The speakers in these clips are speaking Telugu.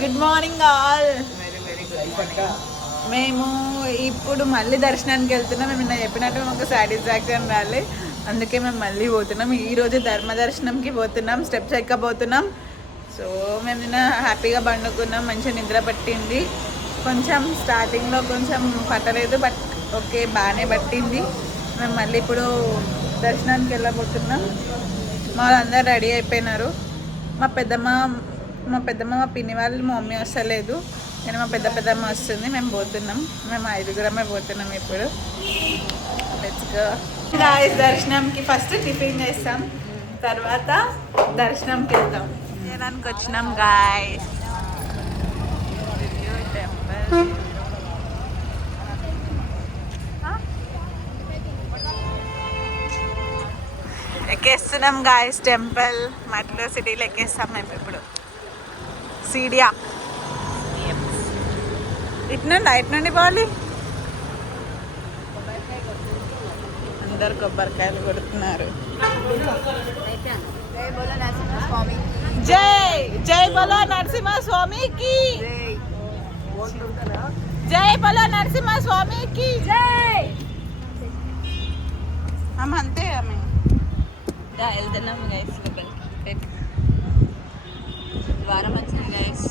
Good morning all. మేము ఇప్పుడు మళ్ళీ దర్శనానికి వెళ్తున్నాం. మేము నిన్న చెప్పినట్టు మాకు సాటిస్ఫాక్షన్ రాలి, అందుకే మేము మళ్ళీ పోతున్నాం. ఈరోజు ధర్మ దర్శనంకి పోతున్నాం, స్టెప్స్ ఎక్కబోతున్నాం. సో మేము నిన్న హ్యాపీగా పండుకున్నాం, మంచిగా నిద్ర పట్టింది. కొంచెం స్టార్టింగ్లో కొంచెం పట్టలేదు, బట్ ఓకే బాగానే పట్టింది. మేము మళ్ళీ ఇప్పుడు దర్శనానికి వెళ్ళబోతున్నాం. మా వాళ్ళందరూ రెడీ అయిపోయినారు. మా పెద్దమ్మ మా పిన్ని వాళ్ళు, మా మమ్మీ వస్తలేదు, నేను మా పెద్దమ్మ వస్తుంది. మేము పోతున్నాం, మేము 5గురమే పోతున్నాం ఇప్పుడు. Let's go guys. దర్శనంకి ఫస్ట్ టిఫిన్ చేస్తాం, తర్వాత దర్శనంకి వెళ్తాం. దర్శనానికి వచ్చినాం గాయ్స్. ఎక్కేస్తున్నాం గాయ్స్ టెంపుల్. మెట్రో సిటీలో ఎక్కేస్తాం మేము ఇప్పుడు. సీడియా ఇటు నుండి పోవాలి. అందరు కొబ్బరికాయలు కొడుతున్నారు. జై జై బోలో నరసింహ స్వామికి, జై బోలో నరసింహ స్వామికి జై. అంతే ఆమె వెళ్తున్నాము గైస్. వారం వచ్చింది గైస్.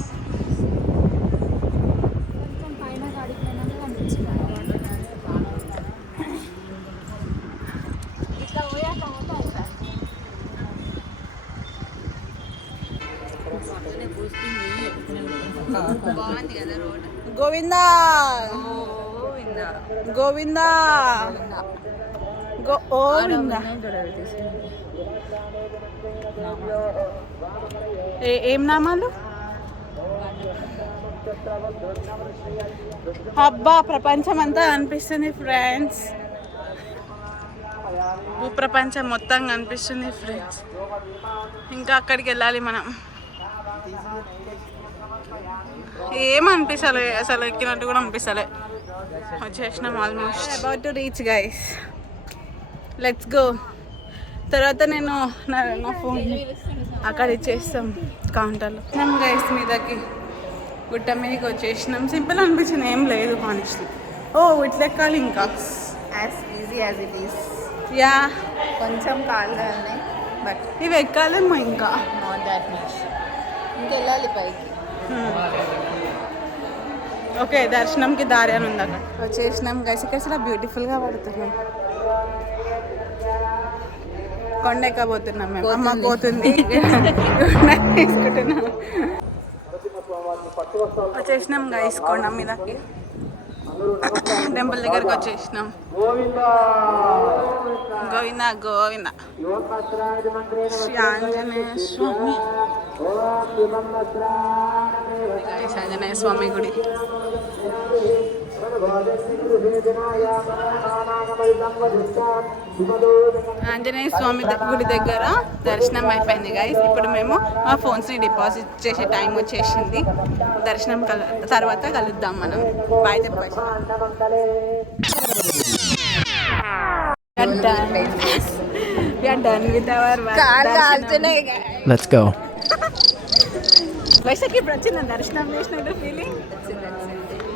గోవిందా గోవిందా గోవిందా. ఏం నామాలు? అబ్బా ప్రపంచం అంతా అనిపిస్తుంది ఫ్రెండ్స్, భూప్రపంచం మొత్తం కనిపిస్తుంది ఫ్రెండ్స్. ఇంకా అక్కడికి వెళ్ళాలి మనం. ఏమనిపిస్తలే అసలు, ఎక్కినట్టు కూడా అనిపిస్తలే. వచ్చేసినాం almost. About to reach guys, let's go. తర్వాత నేను నా ఫోన్ అక్కడ ఇచ్చేస్తాం కౌంటర్లో. మేము గైస్ మీదకి గుట్ట మీదకి వచ్చేసినాం. సింపుల్ అనిపించింది, ఏం లేదు హానెస్ట్లీ. ఓ ఇట్లా ఎక్కాలి ఇంకా, as easy as it is. Yeah కొంచెం కాళ్ళు ఉన్నాయి, బట్ ఇవి ఎక్కాలేమో ఇంకా. Not that much. ఇంకెళ్ళాలి పైకి. ఓకే దర్శనంకి దారి అని ఉంది అక్కడ. వచ్చేసినాం గైస్. ఇక్కడ చాలా బ్యూటిఫుల్గా పడుతున్నాం. కొండ ఎక్కబోతున్నాం మేము. అమ్మ పోతుంది తీసుకుంటున్నాం. వచ్చేసినాం గైస్ కొండ మీదకి. టెంపుల్ దగ్గరకు వచ్చేసినాం. గోవింద గోవింద. శ్రీ ఆంజనేయ స్వామి, ఆంజనేయ స్వామి గుడి. ఆంజనేయ స్వామి గుడి దగ్గర దర్శనం అయిపోయింది గైస్. ఇప్పుడు మేము మా ఫోన్స్ని డిపాజిట్ చేసే టైం వచ్చేసింది. దర్శనం తర్వాత కలుద్దాం మనం. బాయ్ చెప్పేసి. Let's go. వైశాఖి ఇప్పుడు వచ్చింది దర్శనం చేసినట్టు ఫీలింగ్.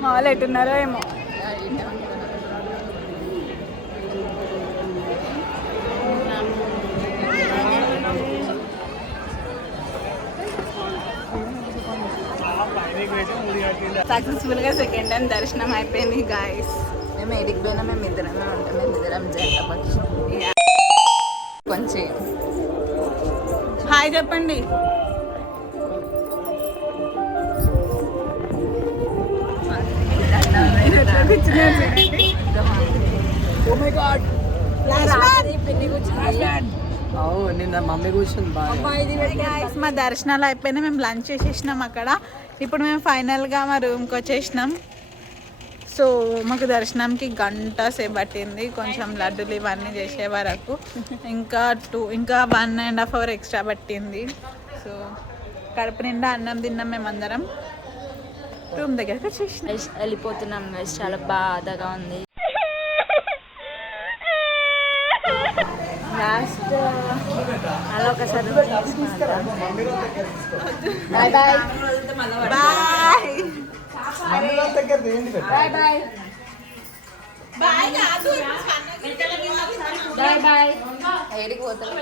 మా వాళ్ళు ఎట్టున్నారో ఏమో. సక్సెస్ఫుల్గా సెకండ్ టైం దర్శనం అయిపోయింది గాయస్. మేము ఎడికి పోయినా మేము ఇద్దరమే ఉంటాం. మేము ఇద్దరం జంట. కొంచెం హాయ్ చెప్పండి. నిన్న మమ్మీ కూర్చుంది బాగా. మా దర్శనాలు అయిపోయినాయి, మేము లంచ్ చేసేసినాం అక్కడ. ఇప్పుడు మేము ఫైనల్గా మా రూమ్కి వచ్చేసినాం. సో మాకు దర్శనంకి గంట సేపు పట్టింది, కొంచెం లడ్డూలు ఇవన్నీ చేసే వరకు. ఇంకా 1.5 hours ఎక్స్ట్రా పట్టింది. సో కడుపు నిండా అన్నం తిన్నాం మేమందరం. రూమ్ దగ్గరకు వచ్చేసినాం. వెళ్ళిపోతున్నాం గైస్. చాలా బాధగా ఉంది. లాస్ట్ అలా ఒకసారి బాయ్. బాయ్ బాయ్ బాయ్ కాదు బాయ్ బాయ్ ఏడికి పోతారు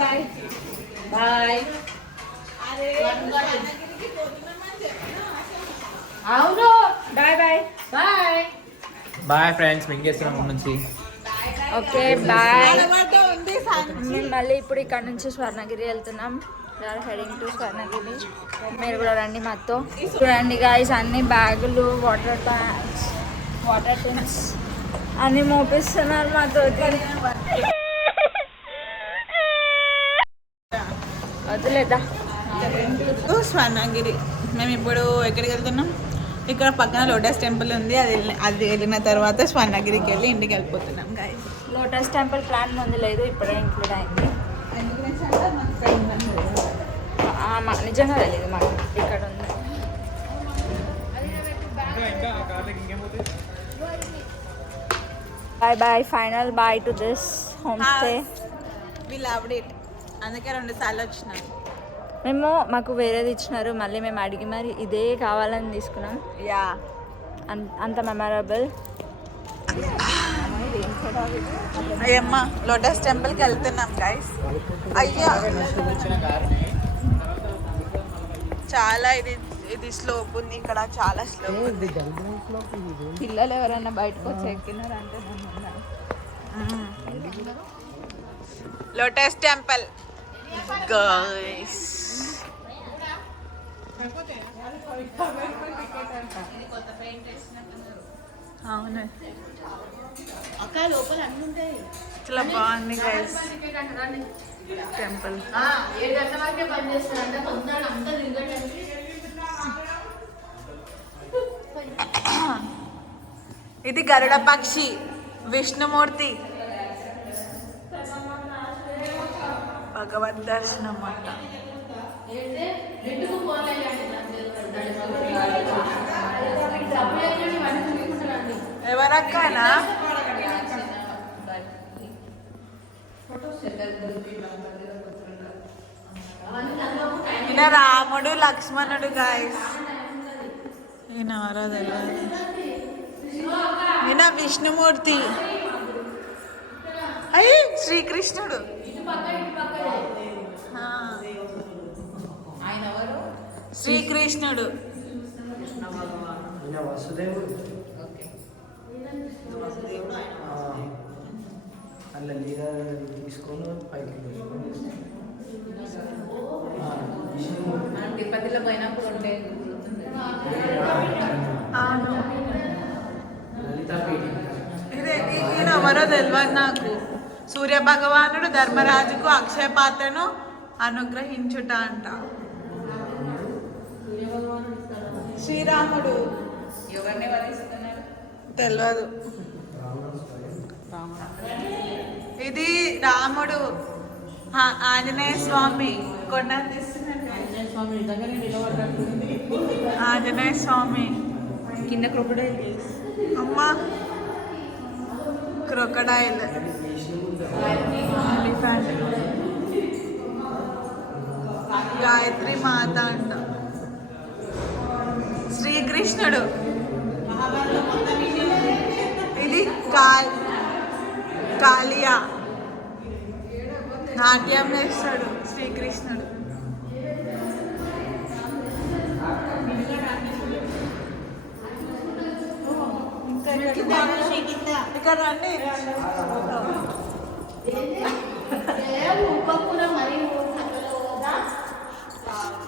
బాయ్ బాయ్ అవును bye bye bye bye friends మింగేస్తున్నాం నుంచి ఓకే బాయ్ మేము మళ్ళీ ఇప్పుడు ఇక్కడ నుంచి స్వర్ణగిరి వెళ్తున్నాం హెడింగ్ టు స్వర్ణగిరి మీరు కూడా రండి మాతో చూడండి గాయస్ అన్ని బ్యాగులు వాటర్ ట్యాంక్స్ వాటర్ ట్యాంక్స్ అన్ని మోపిస్తున్నారు మాతో వదిలేదా స్వర్ణగిరి మేము ఇప్పుడు ఎక్కడికి వెళ్తున్నాం ఇక్కడ పక్కన లోటస్ టెంపుల్ ఉంది అది వెళ్ళిన తర్వాత స్వర్ణగిరికి వెళ్ళి ఇంటికి వెళ్ళిపోతున్నాం గాయస్ లోటస్ టెంపుల్ ప్లాన్ ముందు లేదు ఇప్పుడే ఇంక్లూడ్ అయింది నిజంగా తెలియదు మాకు ఇక్కడ ఉంది bye bye final bye to this home stay we loved it అందుకే 2 సార్లు వచ్చినాం మేము మాకు వేరేది ఇచ్చినారు మళ్ళీ మేము అడిగి మరి ఇదే కావాలని తీసుకున్నాం యా అంత మెమరబుల్ అయ్యమ్మ లోటస్ టెంపుల్కి వెళ్తున్నాం గైస్ అయ్యా చాలా ఇది స్లోప్ ఉంది ఇక్కడ చాలా స్లోప్ ఉంది పిల్లలు ఎవరైనా బయటకు వచ్చి ఎక్కినారంటే లోటస్ టెంపుల్ గైస్ అవును చాలా బాగుంది గైస్ టెంపుల్ ఇది గరుడ పక్షి విష్ణుమూర్తి భగవద్ దర్శనం అంట ఎవరక్కనా ఈయన రాముడు లక్ష్మణుడు గాయస్ ఈయన ఎవరో తెలియదు ఈయన విష్ణుమూర్తి అయ్యి శ్రీకృష్ణుడు శ్రీకృష్ణుడు అలా నీర తీసుకొని పైకి తిరుపతిలో పోయినప్పుడు ఉండే ఈయన ఎవరో తెలియదు నాకు సూర్య భగవానుడు ధర్మరాజుకు అక్షయ పాత్రను అనుగ్రహించుట అంట శ్రీరాముడు ఎవరిని వధిస్తున్నారు తెలియదు ఇది రాముడు ఆంజనేయ స్వామి కొండ ఆంజనేయ స్వామి కింద క్రొకడైల్ అమ్మా క్రొకడైల్ గాయత్రి మాత అంట శ్రీకృష్ణుడు ఇది కాళియా నాట్యం చేస్తాడు శ్రీకృష్ణుడు ఇక్కడ రండి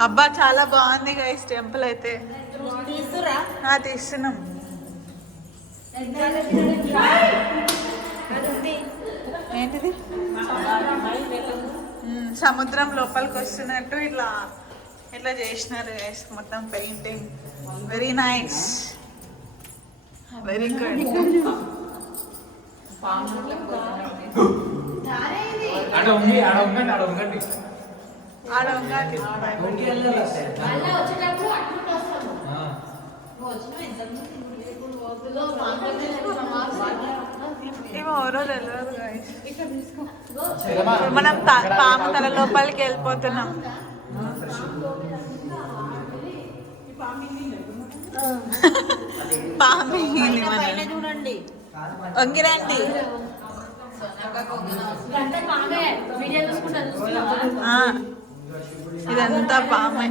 అబ్బా చాలా బాగుంది గైస్ టెంపుల్ అయితే తీస్తున్నాం ఏంటిది సముద్రం లోపలికి వస్తున్నట్టు ఇట్లా ఇట్లా చేసినారు గైస్ మొత్తం painting very nice very good ఆడ ఉంగండి ఎవరో తెలియదు guys. మనం పాము తల లోపలికి వెళ్ళిపోతున్నాం. పాము చూడండి వంగిరండి ఇదంతా పామే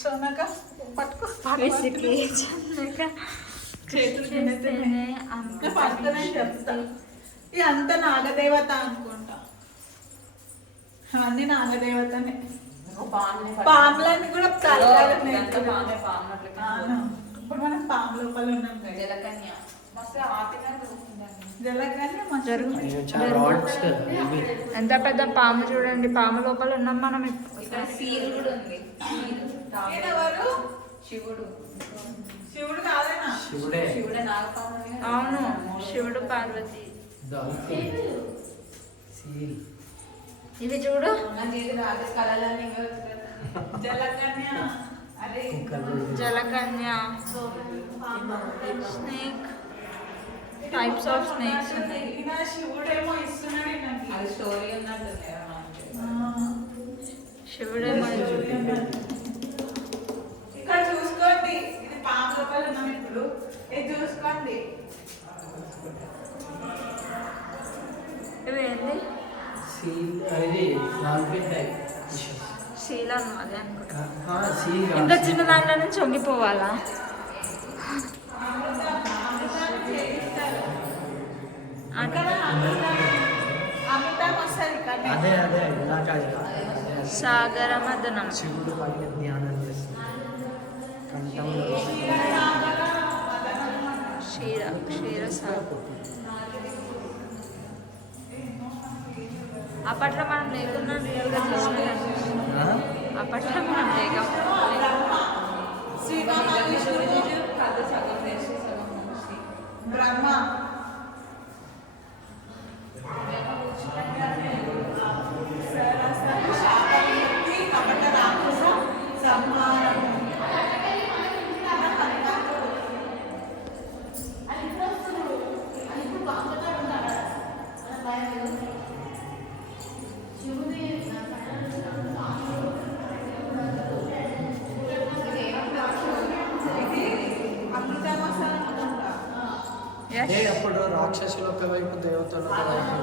సోనక పట్టుకో ఇదంతా నాగదేవత అనుకుంటా అన్ని నాగదేవతనే పాములన్నీ కూడా ఇప్పుడు మనం పాము లోపల ఉన్నాం జలకన్య ఎంత పెద్ద పాము చూడండి, పాము లోపల ఉన్నాం మనం. ఇక్కడ సీల్ కూడా ఉంది. శివుడు కాదేనా? శివుడే నాగపాము. అవును, శివుడు పార్వతి. ఇది చూడు, జలకన్య. అరే జలకన్య, స్నేక్, టైప్స్ ఆఫ్ స్నేక్స్ ఉన్నాయి. శివుడేమో ఇస్తున్నాడు. అది స్టోరీ ఉన్నట్టుంది. శివుడేమో ఇక్కడ చూసుకోండి, ఇది పాము లోపల ఉన్నాం ఇప్పుడు. ఇది చూసుకోండి. ఇవేంటి? శీలం అదే అనుకుంటా. ఇంత చిన్న దాంట్లో నుంచి వంగిపోవాలా? సాగర మదనం. శివుడు పైన ధ్యానం చేస్తాడు. క్షీరసాగర్. అప్పట్లో మనం లేకున్నా రియల్గా చూసినా, అప్పట్లో మనం లేక బ్రహ్మ అప్పుడు రాక్షసులు ఒకవైపు దేవతలు ఒకవైపు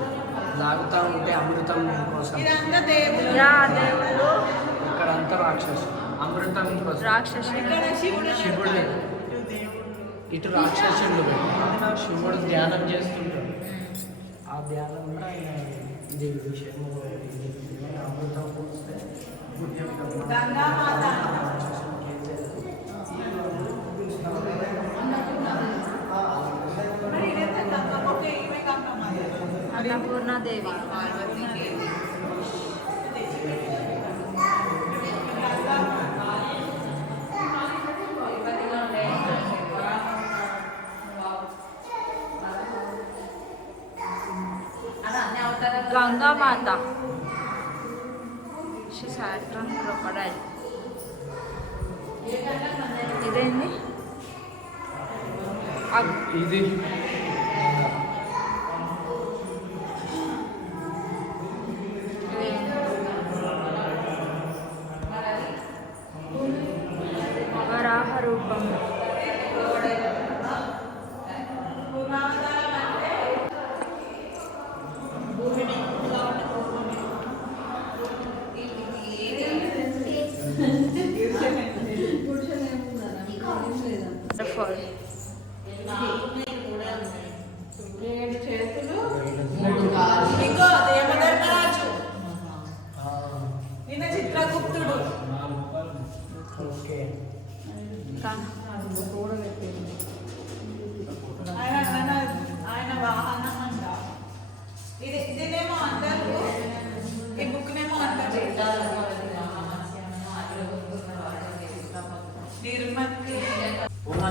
లాగుతా ఉంటే అమృతం కోసం. ఇదంతా దేవుడు. ఇక్కడ అంతా రాక్షసు అమృతం కోసం. శివుడు ఇటు రాక్షసుడు శివుడు ధ్యానం చేస్తుంటాడు. ఆ ధ్యానంలో ఆయన ఇది విషయం అమృతం పోస్తే అన్నపూర్ణాదేవి. గంగామాత. సాట్రన్ క్రొకడైల్. ఇదేంటి? ఇది వరాహ రూపం. ఇంకో యమధర్మరాజు, నిన్న చిత్రగుప్తుడు. ఓకే ఆయన వాహనం అంట. ఇదేమో అంటారు, ఈ బుక్నేమో అంటారు నిర్మతి.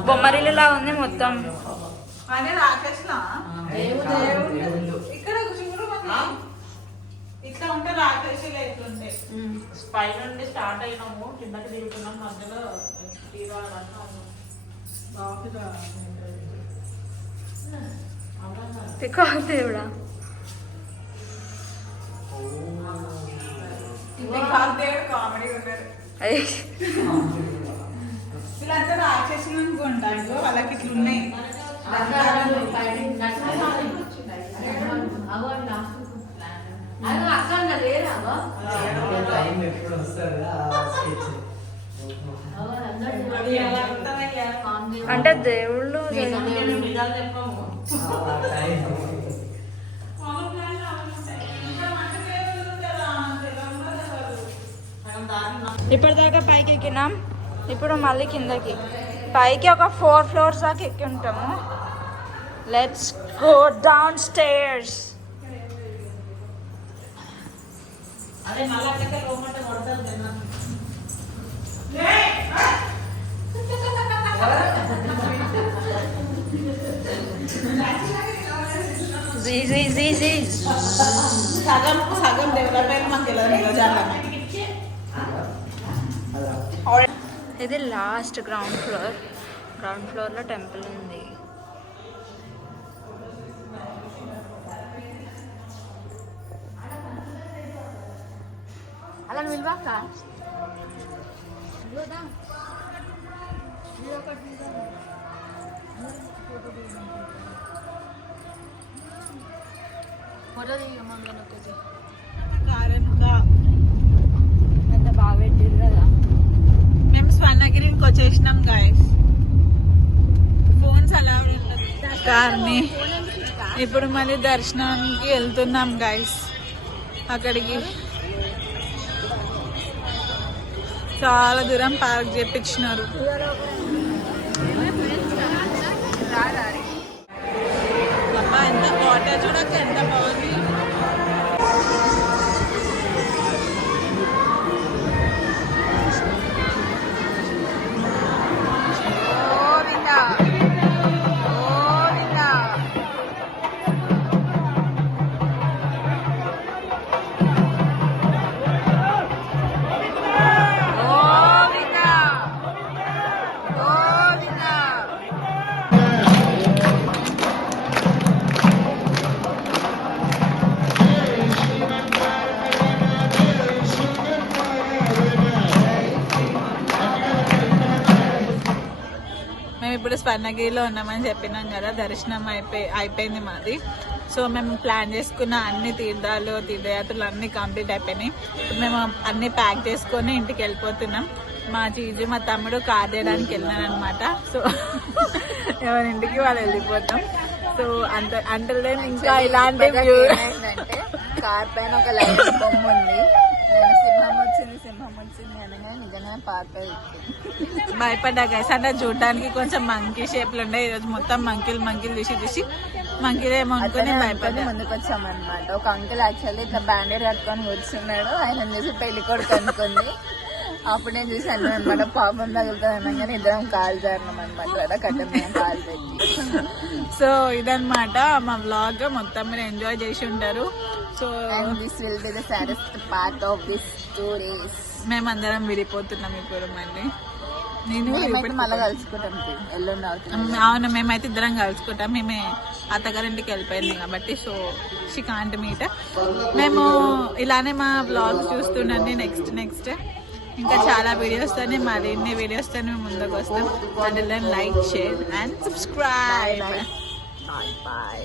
బొమ్మరిల్లులా ఉంది మొత్తం. అదే రాకేష్లా ఇక్కడ శివుడు ఇట్లా ఉంటే రాకేషులు ఎట్లుంటే పై నుండి స్టార్ట్ అయినాము, కిందకి దిగుతున్నాం, మధ్యలో పికా దేవుడా. కామెడీ ఉన్నారు వీళ్ళంతా రాక్షసులు అనుకుంటారు వాళ్ళకి ఇట్లా ఉన్నాయి టైం ఎప్పుడు వస్తుంది అంటే దేవుళ్ళు ఇప్పటిదాకా పైకి ఎక్కినాం ఇప్పుడు మళ్ళీ కిందకి పైకి ఒక 4 floors దాకా ఎక్కి ఉంటాము లెట్స్ గో డౌన్ స్టేర్స్ సగం సగం డెవలప్ అయిన మాకు తెలియదు ఇది లాస్ట్ గ్రౌండ్ ఫ్లోర్లో టెంపుల్ ఉంది అలా నిల్వాక ఎంత బాగా పెట్టారు కదా మేము స్వర్ణగిరికి వచ్చేసినాం గాయస్ ఫోన్స్ అలా కార్ని ఇప్పుడు మళ్ళీ దర్శనానికి వెళ్తున్నాం గాయస్ అక్కడికి చాలా దూరం పార్క్ చేపించినారు అబ్బా ఎంత వాటర్ చూడక ఎంత బాగుంది ఇప్పుడు స్వర్ణగిరిలో ఉన్నామని చెప్పినాం కదా దర్శనం అయిపోయింది మాది సో మేము ప్లాన్ చేసుకున్న అన్ని తీర్థయాత్రలు అన్ని కంప్లీట్ అయిపోయినాయి ఇప్పుడు మేము అన్ని ప్యాక్ చేసుకొని ఇంటికి వెళ్ళిపోతున్నాం మా చీజు మా తమ్ముడు కార్ తీయడానికి వెళ్ళినాను అనమాట సో ఎవరి ఇంటికి వాళ్ళు వెళ్ళిపోతాం సో అంటే ఇంకా ఇలాంటి కార్ పైన ఒక లైట్ బొమ్మ ఉంది సింహం వచ్చింది అనగా నిజంగా పాత భయపడ్డా గైస్ అంటే చూడడానికి కొంచెం మంకీ షేప్లు ఉండే ఈరోజు మొత్తం మంకీలు తీసి మంకీలు ఏమో అనుకుని భయపడ్డా ముందుకు వచ్చామన్నమాట ఒక అంకుల్ యాక్చువల్లీ ఇట్లా బ్యాండేడ్ కట్టుకొని కూర్చున్నాడు ఆయన చూసి పెళ్లి కొడుకు అనుకుంది అప్పుడు నేను చూసి అన్నాను అనమాట పాపం తగులుతుంది అనగానే ఇద్దరం కాల్ జారినాం అనమాట కట్ట కాల్ పెట్టి సో ఇదన్నమాట మా వ్లాగ్ మొత్తం మీరు ఎంజాయ్ చేసి ఉంటారు so this will be the saddest part of this 2 days మేమందరం విడిపోతున్నాం ఇప్పుడు మళ్ళీ మళ్ళీ కలుసుకుంటాం ఎల్లుండి అవుతుంది అవును మేమైతే ఇద్దరం కలుసుకుంటాం మేమే అత్తగారింటికి వెళ్ళిపోయింది కాబట్టి సో షీ కాంట్ మీట్ మేము ఇలానే మా వ్లాగ్ చూస్తుండండి నెక్స్ట్ ఇంకా చాలా వీడియోస్ తోనే మరిన్ని వీడియోస్ తోనే మేము ముందుకు వస్తాం అంటే like share and subscribe bye